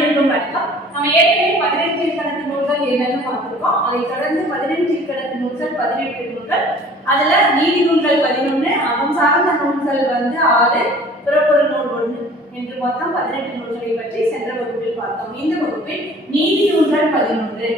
அனைவருக்கும் வணக்கம். நம்ம ஏற்கனவே 18 கணக்கு நூல்கள் என்னன்னு பார்த்திருக்கோம். அதை தொடர்ந்து 15 கணக்கு நூல்கள் 18 நூல்கள், அதுல நீதி நூல்கள் 11, அவன் சார்ந்த நூல்கள் 6, புறப்பொருள் நூல் 1 என்று மொத்தம் 18 நூல்களை பற்றி சென்ற வகுப்பில் பார்த்தோம். இந்த வகுப்பில் நீதி நூல்கள் 11.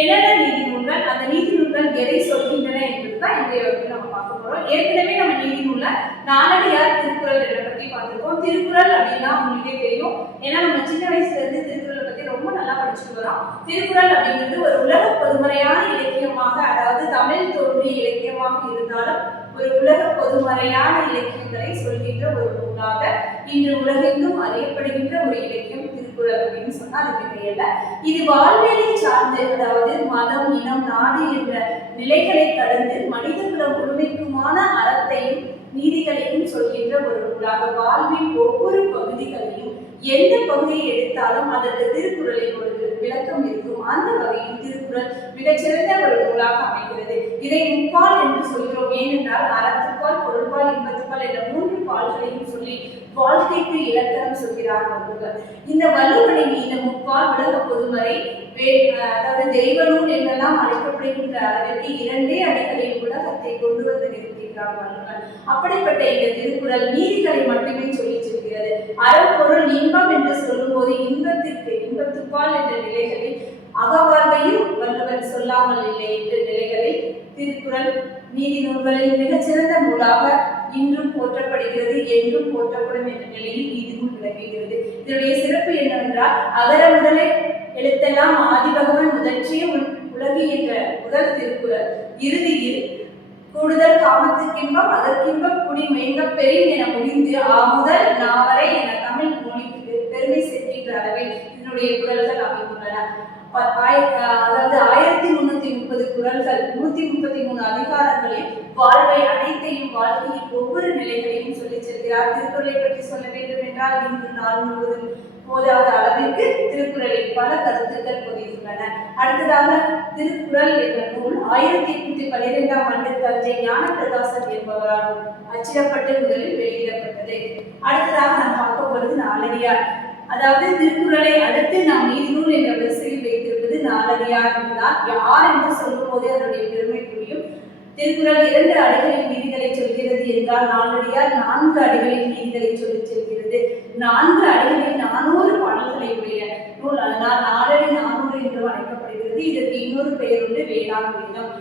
என்னென்ன நீதி நூல்கள், அந்த நீதி நூல்கள் எதை சொல்கின்றன என்பதுதான் இன்றைய வகுப்பில் நம்ம பார்க்க போறோம். ஏற்கனவே நம்ம நீதி நூல்ல நாலடியார் திருக்குறள் இதை பத்தி பார்த்திருக்கோம். திருக்குறள் அப்படின்னா உங்களுக்கே தெரியும், ஏன்னா நம்ம சின்ன வயசுல இருந்து திருக்குறளை பத்தி ரொம்ப நல்லா படிச்சுட்டு வரோம். திருக்குறள் அப்படிங்கிறது ஒரு உலக பொதுமறையான இலக்கியமாக, அதாவது தமிழ் தோன்றிய இலக்கியமாக இருந்தாலும் ஒரு உலக பொதுமறையான இலக்கியங்களை சொல்கின்ற ஒரு நூலாக இன்று உலகெங்கும் அறியப்படுகின்ற ஒரு இலக்கியம் திருக்குறள் அப்படின்னு சொன்னா அது மிகையல்ல. இது வாழ்வியலை சார்ந்து, அதாவது மதம், இனம், நாடு என்ற நிலைகளை கடந்து மனித குல முழுமைக்குமான அறத்தையும் நீதிகளையும் சொல்கின்ற ஒரு நூலாக, வாழ்வின் ஒவ்வொரு பகுதிகளையும் எந்த பகுதியை எடுத்தாலும் அதற்கு திருக்குறளில் ஒரு விளக்கம் இருக்கும். அந்த வகையில் திருக்குறள் மிகச்சிறந்த ஒரு நூலாக அமைகிறது. இதை முப்பால் என்று சொல்கிறோம். ஏனென்றால் அறத்துப்பால், பொருள்பால், இன்பத்துப்பால் என்ற 3 பால்களையும் சொல்லி வாழ்க்கைக்கு இலக்கணம் சொல்கிறார் வள்ளுவர். இந்த வள்ளுவனின் இந்த முப்பால் உலக பொதுமறை, அதாவது தெய்வ நூல் என்றெல்லாம் அழைக்கப்படுகின்ற அளவிற்கு 2 அடிகளில் உலகத்தை கொண்டு வந்து நிறுத்துகிறார் வள்ளுவர். அப்படிப்பட்ட இந்த திருக்குறள் நீதிகளை மட்டுமே சொல்லி செல்கிறது. அறப்பொருள் இன்பம் என்று சொல்லும் போது இன்பத்துப்பால் என்ற நிலைகளில் அகவாழ்வையும் வள்ளுவர் சொல்லாமல் இல்லை என்ற நிலைகளில் திருக்குறள் நீதி நூல்களில் மிகச்சிறந்த நூலாக இன்றும் போற்றப்படுகிறது, என்றும் போற்றப்படும் என்ற நிலையில் நீதி நூல் விளங்குகிறது. இதனுடைய சிறப்பு என்னவென்றால், அகர முதலை எழுத்தெல்லாம் ஆதிபகவன் முதற்றிய உலகு என்ற முதல் திருக்குறள் இறுதியில் கூடுதல் காமத்துக்கின்பம் அதற்கின்பம் குடி மயங்க பெரின் என முடிந்து முதல் நாவரை என தமிழ் மொழிக்கு பெருமை சேர்க்கின்ற அளவில் இதனுடைய குறள்கள் அமைந்துள்ளன. அதாவது 1330 குறள்கள், 133 அதிகாரங்களில் வாழ்வை அனைத்தையும், வாழ்க்கையின் ஒவ்வொரு நிலைகளையும் சொல்லி செல்கிறார். திருக்குறளை பற்றி சொல்ல வேண்டும் என்றால் இன்று நாள் முழுவதும் போதாத அளவிற்கு திருக்குறளில் பல கருத்துக்கள் பொதிந்துள்ளன. அடுத்ததாக திருக்குறள் என்ற நூல் 1812ஆம் ஆண்டு தஞ்சை ஞானப்பிரகாசர் என்பவரால் அச்சிடப்பட்டு முதலில் வெளியிடப்பட்டது. அடுத்ததாக நாம் பார்க்க போவது நாலடியார். அதாவது திருக்குறளை அடுத்து நாம் நீதி நூல் என்ற வரிசையில் வைத்திருப்பது நாலடியார் என்பதால் யார் என்று சொல்லும் போது அதனுடைய பெருமை புரியும். திருக்குறள் 2 அடிகளின் நீதிகளை சொல்கிறது என்றால் நாலடியார் 4 அடிகளின் நீதிகளை சொல்லி செல்கிறது. 4 அடிகளில் 400 பாடல்களை உடைய நூல், அதனால் 4 அடி 400 என்று அழைக்கப்படுகிறது. இதற்கு இன்னொரு பெயர் உண்டு, வேளாண் வேதம்.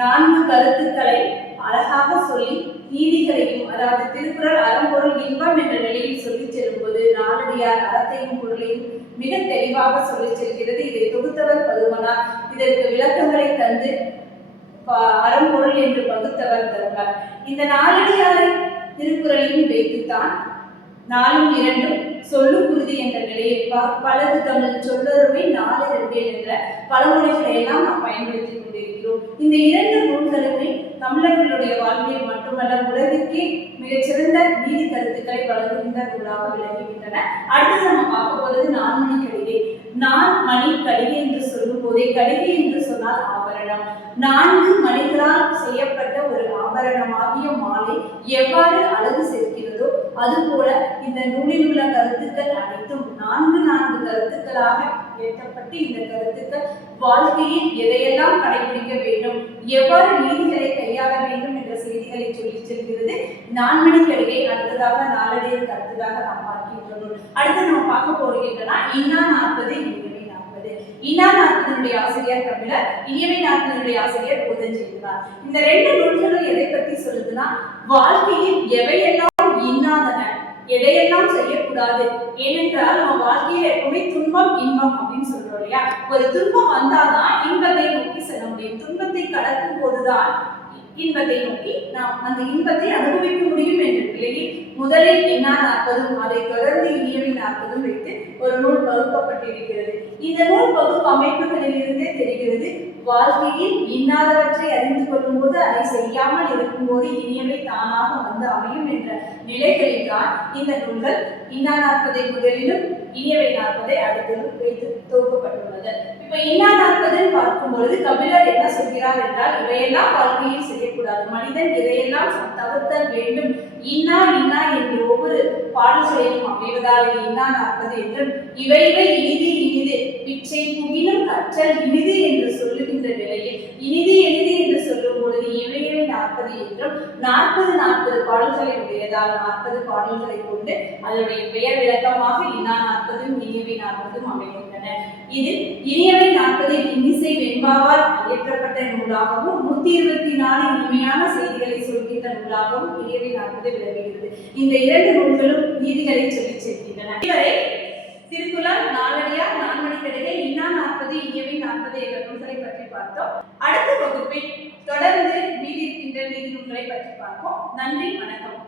4 கருத்துக்களை அழகாக சொல்லி நீதிகளையும், அதாவது திருக்குறள் அறம்பொருள் இன்பம் என்ற நிலையில் சொல்லி செல்லும்போது நாலடியார் அறத்தையும் பொருளையும் மிக தெளிவாக சொல்லி செல்கிறது. இதை தொகுத்தவர் பதுமனார். இதற்கு விளக்கங்களை தந்து அறம்பொருள் என்று பகுத்தவர் தருவார். இந்த நாலடியாரை திருக்குறளையும் வைத்துத்தான் 4ம் 2ம் சொல்லுக்குருதி என்ற நிலையில் பலது தமிழ் சொல்லொருமை 4 என்ற பழமொழிகளை எல்லாம் நாம் பயன்படுத்தி கொண்டிருக்கிறோம். இந்த 2 நூல்களுமே தமிழர்களுடைய வாழ்வியல் மட்டுமல்ல உலகிற்கே மிகச்சிறந்த நீதி கருத்துக்களை வழங்குகின்ற நூலாக விளங்குகின்றன. அடுத்து நம்ம பார்க்க போவது நான்மணி கடிகை. நான்மணி கடிகை என்று சொல்லும் போதே, கடிகை என்று சொன்னால் ஆபரணம். 4 மணிகளால் செய்யப்பட்ட ஒரு ஆபரணமாகிய மாலை எவ்வாறு அழகு சேர்க்கிறதோ அதுபோல இந்த நூலில் உள்ள கருத்துக்கள் அனைத்தும் 4 கருத்துக்களாக ஏற்றப்பட்டு இந்த கருத்துக்கள் வாழ்க்கையில் எதையெல்லாம் கடைபிடிக்க வேண்டும், எவ்வாறு நீதிகளை கையாள வேண்டும் என்ற செய்திகளை சொல்லி செல்கிறது நான்மணி கடிகை. அடுத்ததாக நாலடியாருக்கு அடுத்ததாக நாம் பார்க்கின்றோம். அடுத்து நம்ம பார்க்க போகின்றனா இன்னா 40 இனியவை 40. இன்னா 40 ஆசிரியர் தமிழர், இனியவை 40 ஆசிரியர் பூதஞ்செய்தார். இந்த 2 நூல்களும் எதை பற்றி சொல்லுதுன்னா, வாழ்க்கையில் எவையெல்லாம் இன்னாதன, எதையெல்லாம் செய்யக்கூடாது. ஏனென்றால் நம்ம வாழ்க்கையில எப்பவுமே துன்பம் இன்பம் அப்படின்னு சொல்றோம் இல்லையா. ஒரு துன்பம் வந்தாதான் இன்பத்தை நோக்கி செல்ல முடியும். துன்பத்தை கடக்கும் போதுதான் இன்பத்தை நோக்கி நாம் அந்த இன்பத்தை அனுபவிக்க முடியும் என்ற நிலையில் முதலில் இன்னா 40 அதை தொடர்ந்து இனியவை 40 வைத்து ஒரு நூல் பகுக்கப்பட்டிருக்கிறது. இந்த நூல் பகுப்பு அமைப்புகளில் இருந்தே தெரிகிறது, வாழ்க்கையில் இன்னாதவற்றை அறிந்து கொள்ளும் போது அதை செய்யாமல் இருக்கும்போது இனியவை தானாக வந்து அமையும் என்ற நிலைகளில் தான் இந்த நூல்கள் இன்னா 40 முதலிலும் இனியவை 40 அடுத்தது வைத்து தொகுக்கப்பட்டுள்ளது. இப்ப இன்னா 40 பார்க்கும் பொழுது கபிலர் என்ன சொல்கிறார் என்றால், இவையெல்லாம் வாழ்க்கையில் செய்யக்கூடாது, மனிதன் இதையெல்லாம் தவிர்த்தல் வேண்டும், இன்னா இன்னா என்று ஒவ்வொரு பாடல்களையும் அமைவதால் இன்னா 40 என்றும், இவை இனிது இனிது பிச்சை புகினும் கற்றல் இனிது என்று சொல்லுகின்ற நிலையில் இனிது இனிது என்று சொல்லும் பொழுது இவை 40 என்றும் 40 பாடல்களை உடையதால் 40 பாடல்களை கொண்டு அதனுடைய பெயர் விளக்கமாக இன்னா 40 இனியவை 40 அமைகின்றன. இது இனியவை 40 இன்னிசை வெண்பாவால் இயற்றப்பட்ட நூலாகவும் 124 இனிமையான செய்திகளை சொல்கின்ற நூலாகவும் இனியவை 40 விளங்குகிறது. இந்த இரண்டு நூல்களும் நீதிகளை சொல்லி செல்கின்றன. இதுவரை திருக்குறள், நாலடியார், நான்மணிக்கடிகை, இன்னா 40 இனியவை 40 என்ற நூல்களை பற்றி பார்த்தோம். அடுத்த வகுப்பில் தொடர்ந்து மீதி இருக்கின்ற நீதி நூல்களை பற்றி பார்ப்போம். நன்றி, வணக்கம்.